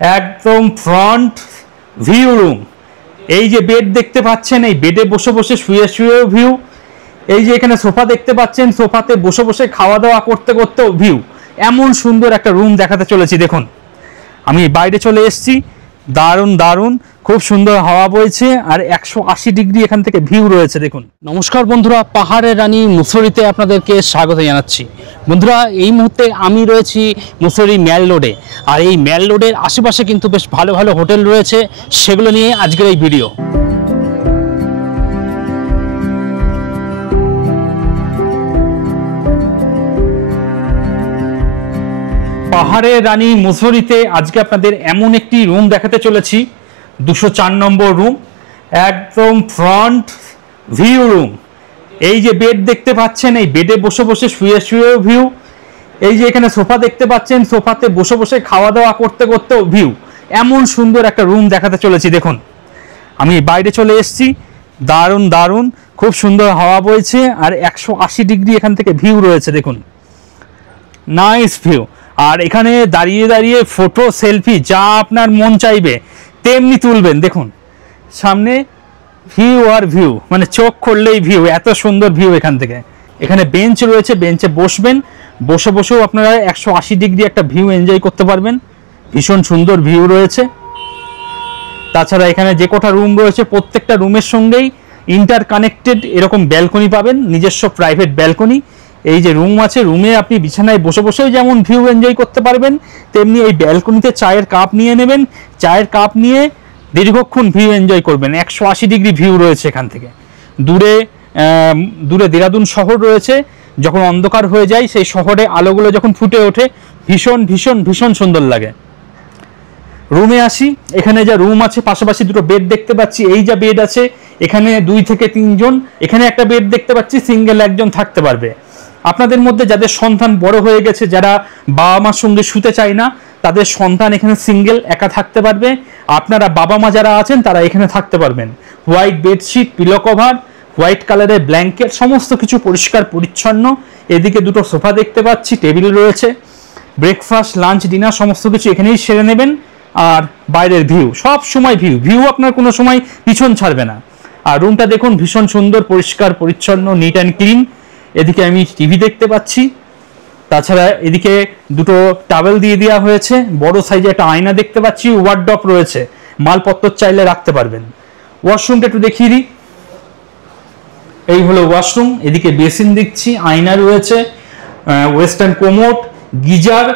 একদম front view room. এই যে বেড দেখতে পাচ্ছেন, এই বেডে বসে বসে শুয়ে শুয়েও ভিউ। এই যে এখানে সোফা দেখতে পাচ্ছেন, সোফাতে বসে বসে খাওয়া দাওয়া করতে করতেও ভিউ। এমন সুন্দর একটা রুম দেখাতে চলেছি। দেখুন, আমি বাইরে চলে এসেছি। দারুণ দারুণ, খুব সুন্দর হাওয়া বইছে আর 180 ডিগ্রি এখান থেকে ভিউ রয়েছে। দেখুন। নমস্কার বন্ধুরা, পাহাড়ের রানী মুসৌরিতে আপনাদেরকে স্বাগত জানাচ্ছি। বন্ধুরা, এই মুহূর্তে আমি রয়েছি মুসৌরি ম্যাল রোডে। আর এই ম্যাল রোডের আশেপাশে কিন্তু বেশ ভালো ভালো হোটেল রয়েছে, সেগুলো নিয়ে আজকের এই ভিডিও। পাহাড়ের রানী মুসৌরিতে আজকে আপনাদের এমন একটি রুম দেখাতে চলেছি, 204 নম্বর রুম, একদম ফ্রন্ট ভিউ রুম। এই যে বেড দেখতে পাচ্ছেন, এই বেডে বসে বসে শুয়ে শুয়েও ভিউ। এই যে এখানে সোফা দেখতে পাচ্ছেন, সোফাতে বসে বসে খাওয়া দাওয়া করতে করতেও ভিউ। এমন সুন্দর একটা রুম দেখাতে চলেছি। দেখুন, আমি বাইরে চলে এসেছি। দারুণ দারুণ, খুব সুন্দর হাওয়া বইছে আর 180 ডিগ্রি এখান থেকে ভিউ রয়েছে। দেখুন, নাইস ভিউ। আর এখানে দাঁড়িয়ে দাঁড়িয়ে ফটো সেলফি যা আপনার মন চাইবে তেমনি তুলবেন। দেখুন, সামনে ভিউ আর ভিউ, মানে চোখ করলেই ভিউ, এত সুন্দর ভিউ এখান থেকে। এখানে বেঞ্চ রয়েছে, বেঞ্চে বসবেন, বসে বসেও আপনারা 180 ডিগ্রি একটা ভিউ এনজয় করতে পারবেন। ভীষণ সুন্দর ভিউ রয়েছে। তাছাড়া এখানে যে কটা রুম রয়েছে প্রত্যেকটা রুমের সঙ্গেই ইন্টার কানেক্টেড এরকম ব্যালকনি পাবেন, নিজস্ব প্রাইভেট ব্যালকনি। এই যে রুম আছে, রুমে আপনি বিছানায় বসে বসেও যেমন ভিউ এনজয় করতে পারবেন, তেমনি এই ব্যালকনিতে চায়ের কাপ নিয়ে নেবেন, চায়ের কাপ নিয়ে দীর্ঘক্ষণ ভিউ এনজয় করবেন। 180 ডিগ্রি ভিউ রয়েছে এখান থেকে। দূরে দূরে দেরাদুন শহর রয়েছে। যখন অন্ধকার হয়ে যায়, সেই শহরে আলোগুলো যখন ফুটে ওঠে, ভীষণ ভীষণ ভীষণ সুন্দর লাগে। রুমে আসি। এখানে যা রুম আছে, পাশাপাশি দুটো বেড দেখতে পাচ্ছি। এই যা বেড আছে, এখানে 2 থেকে 3 জন। এখানে একটা বেড দেখতে পাচ্ছি, সিঙ্গেল একজন থাকতে পারবে। আপনাদের মধ্যে যাদের সন্তান বড় হয়ে গেছে, যারা বাবা মার সঙ্গে শুতে চায় না, তাদের সন্তান এখানে সিঙ্গেল একা থাকতে পারবে। আপনারা বাবা মা যারা আছেন তারা এখানে থাকতে পারবেন। White bedsheet, pillow cover, white কালারের ব্ল্যাঙ্কেট, সমস্ত কিছু পরিষ্কার পরিচ্ছন্ন। এদিকে দুটো সোফা দেখতে পাচ্ছি, টেবিল রয়েছে। ব্রেকফাস্ট, লাঞ্চ, ডিনার সমস্ত কিছু এখানেই সেরে নেবেন। আর বাইরের ভিউ, সব সময় ভিউ, ভিউ আপনার কোনো সময় পিছন ছাড়বে না। আর রুমটা দেখুন, ভীষণ সুন্দর, পরিষ্কার পরিচ্ছন্ন, নিট অ্যান্ড ক্লিন। এদিকে আমি টিভি দেখতে পাচ্ছি। তাছাড়া এদিকে দুটো টাওয়েল দিয়ে দেওয়া হয়েছে। বড় সাইজে একটা আয়না দেখতে পাচ্ছি। ওয়ার্ডরোব রয়েছে, মালপত্র চাইলে রাখতে পারবেন। ওয়াশরুমটা একটু দেখিয়ে দিই। এই হলো ওয়াশরুম। এদিকে বেসিন দেখছি, আয়না রয়েছে, ওয়েস্টার্ন কোমোড, গিজার।